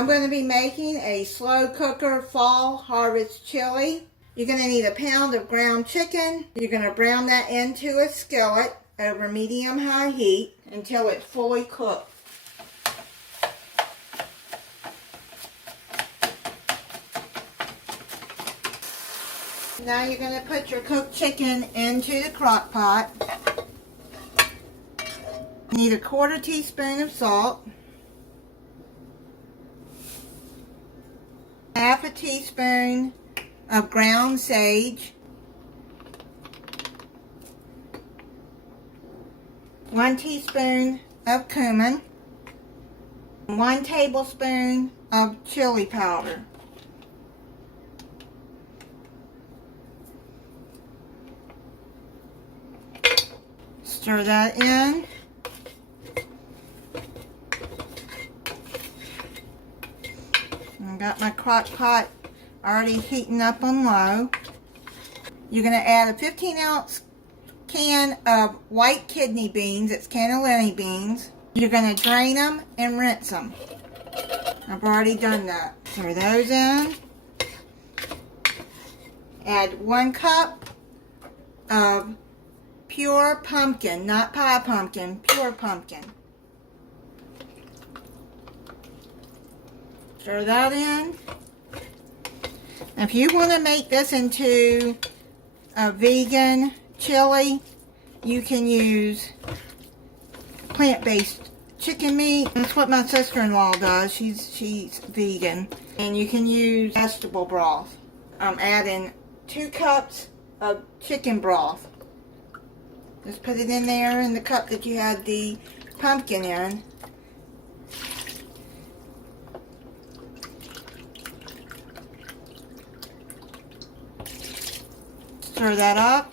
I'm going to be making a slow cooker fall harvest chili. You're going to need a pound of ground chicken. You're going to brown that into a skillet over medium-high heat until it's fully cooked. Now you're going to put your cooked chicken into the crock pot. You need a 1/4 teaspoon of salt, 1/2 teaspoon of ground sage, 1 teaspoon of cumin, 1 tablespoon of chili powder. Stir that in. I got my crock pot already heating up on low. You're going to add a 15-ounce can of white kidney beans. It's cannellini beans. You're going to drain them and rinse them. I've already done that. Throw those in. Add 1 cup of pure pumpkin, not pie pumpkin, pure pumpkin. Stir that in. If you want to make this into a vegan chili, you can use plant-based chicken meat. That's what my sister-in-law does. She's vegan. And you can use vegetable broth. I'm adding 2 cups of chicken broth. Just put it in there in the cup that you had the pumpkin in. Stir that up.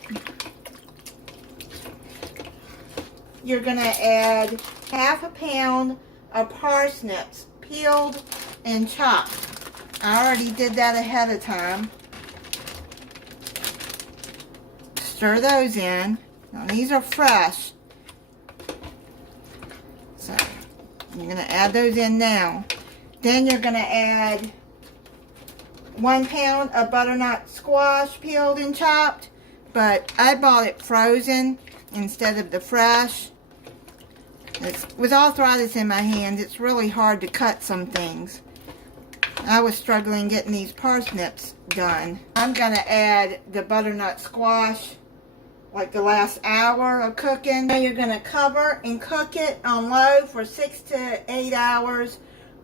You're going to add 1/2 pound of parsnips, peeled and chopped. I already did that ahead of time. Stir those in. Now these are fresh. So you're going to add those in now. Then you're going to add 1 pound of butternut squash, peeled and chopped, but I bought it frozen instead of the fresh. With arthritis in my hand, it's really hard to cut some things. I was struggling getting these parsnips done. I'm going to add the butternut squash like the last hour of cooking. Now you're going to cover and cook it on low for 6 to 8 hours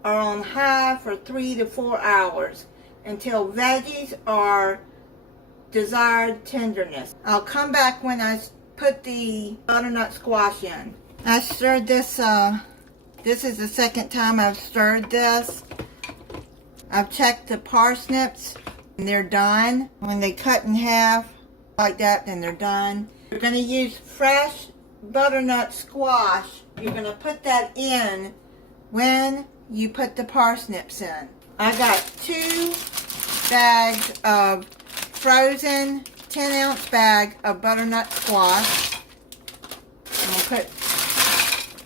or on high for 3 to 4 hours. Until veggies are desired tenderness. I'll come back when I put the butternut squash in. I stirred this, this is the second time I've stirred this. I've checked the parsnips and they're done. When they cut in half like that, then they're done. You're going to use fresh butternut squash. You're going to put that in when you put the parsnips in. I got 2 bags of frozen 10-ounce bag of butternut squash.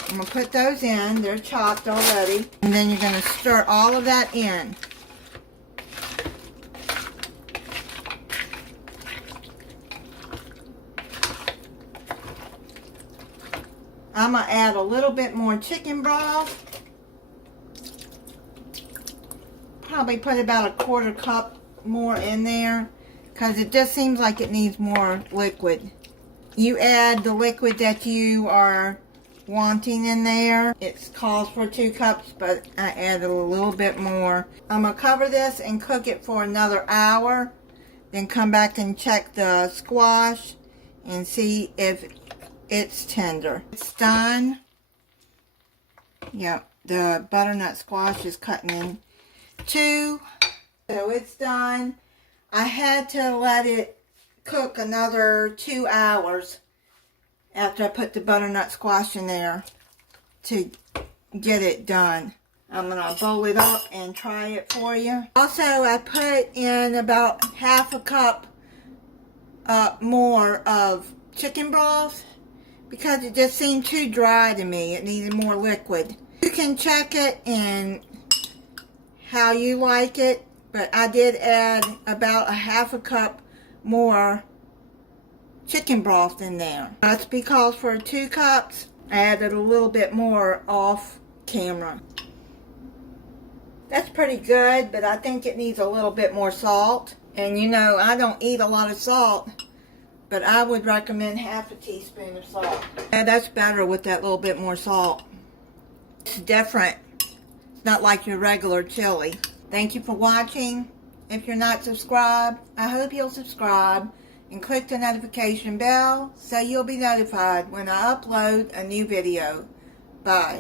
I'm going to put those in. They're chopped already. And then you're going to stir all of that in. I'm going to add a little bit more chicken broth. Probably put about 1/4 cup more in there because it just seems like it needs more liquid. You add the liquid that you are wanting in there. It calls for 2 cups, but I added a little bit more. I'm going to cover this and cook it for another hour. Then come back and check the squash and see if it's tender. It's done. Yep, the butternut squash is cutting in 2. So it's done. I had to let it cook another 2 hours after I put the butternut squash in there to get it done. I'm going to bowl it up and try it for you. Also, I put in about 1/2 cup more of chicken broth because it just seemed too dry to me. It needed more liquid. You can check it and how you like it, but I did add about a half a cup more chicken broth in there. That's because for 2 cups, I added a little bit more off camera. That's pretty good, but I think it needs a little bit more salt. And you know, I don't eat a lot of salt, but I would recommend half a teaspoon of salt. Yeah, that's better with that little bit more salt. It's different. It's not like your regular chili. Thank you for watching. If you're not subscribed, I hope you'll subscribe and click the notification bell so you'll be notified when I upload a new video. Bye.